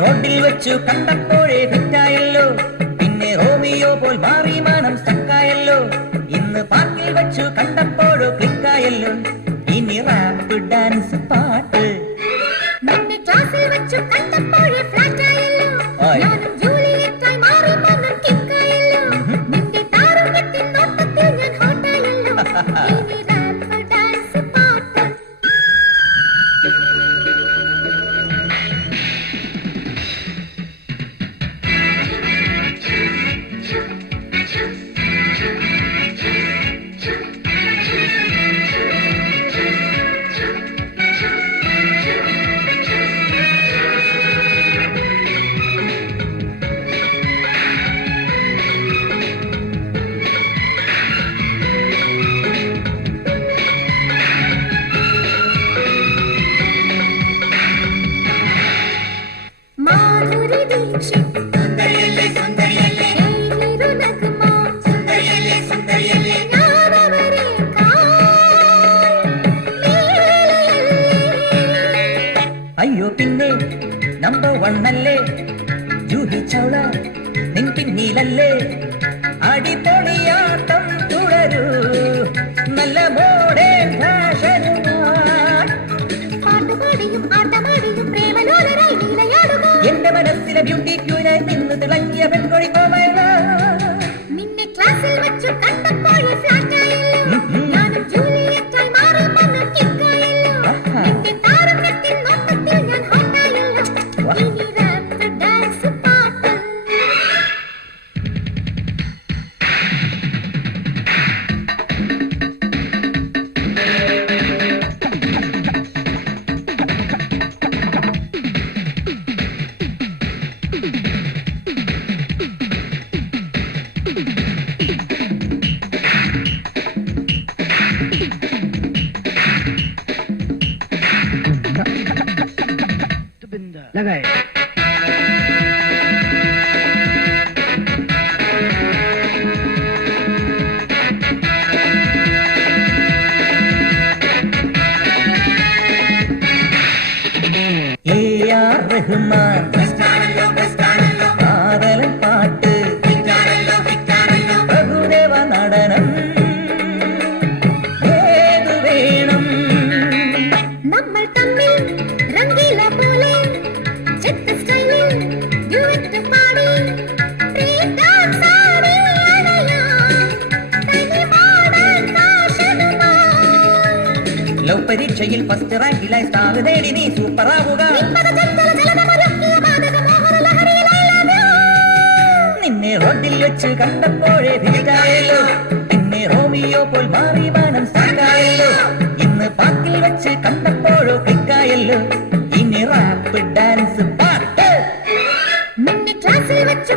റോഡിൽ വെച്ചു കണ്ടപ്പോഴേ ഹിറ്റായല്ലോ, പിന്നെ റോമിയോ പോൽ മാറി മനം സക്കായല്ലോ. ഇന്ന് പാർക്കിൽ വെച്ചു കണ്ടപ്പോഴോ ക്ലിക്കായല്ലോ, ഇനി റാപ്പ് ഡാൻസ് പാട്ട്. നിന്നെ ക്ലാസ്സിൽ വെച്ചു കണ്ടപ്പോഴേ ഫ്ലാറ്റായല്ലോ, ഞാനും ജൂലിയറ്റായി മാറി മനം കിക്കായല്ലോ. നിന്റെ താരത്തിന്റെ നോട്ടത്തിൽ ഞാൻ ഹോട്ടായല്ലോ, ഇനി റാപ്പ് ഡാൻസ് പാട്ട്. അയ്യോ പിന്നെ നമ്പർ 1 അല്ലേ ജൂഹി ചൗള, നിൻ പിന്നിലല്ലേ അടിപൊളിയാട്ടം തുടരൂ നല്ല മോഡേൺ ഫാഷനുമായി. പാട്ടുപാടിയും ആട്ടമാടിയും പ്രേമലോലരായി നീലയാടുക, എന്റെ മനസ്സിലെ ബ്യൂട്ടി ക്യൂനായി നിന്ന് തിളങ്ങിയ പെൺകൊഴി കോമള. നിന്നെ ക്ലാസ്സിൽ വെച്ചു കണ്ടപ്പോഴേ ഫ്ലാറ്റായല്ലോ, ഞാനും ജൂലിയറ്റായി മാറി മനം കിക്കായല്ലോ. നിന്റെ താരത്തിന്റെ നോട്ടത്തിൽ ഞാൻ ഹോട്ടായല്ലോ, ഇനി റാപ്പ് ഡാൻസ് പാട്ട്. लगाए A.R. റഹ്മാൻ കാതലൻ പാട്ട്, പ്രഭുദേവ നടനം ഏതു വേണം. നമ്മൾ തമ്മിൽ രംഗീല പോലെ ചെത്ത സ്റ്റൈലിൽ ഡ്യുവറ്റ് പാടി ബ്രേക്ക് ഡാൻസ് ആടി അണയാം തനി മോഡേൺ ഫാഷനുമായി. ലവ് പരീക്ഷയിൽ ഫസ്റ്റ് റാങ്കിലായി സ്റ്റാർ നേടി നീ സൂപ്പറാവുക. നിന്നെ റോഡിൽ വെച്ച് കണ്ടപ്പോഴേ ഹിറ്റായല്ലോ, പിന്നെ റോമിയോ പോൽ മാറി മനം സക്കായല്ലോ. ഇന്ന് പാർക്കിൽ വെച്ച് കണ്ടപ്പോഴോ ക്ലിക്കായല്ലോ, ഇനി റാപ്പ് ഡാൻസ് പാട്ട്. നിന്നെ ക്ലാസ്സിൽ വെച്ചു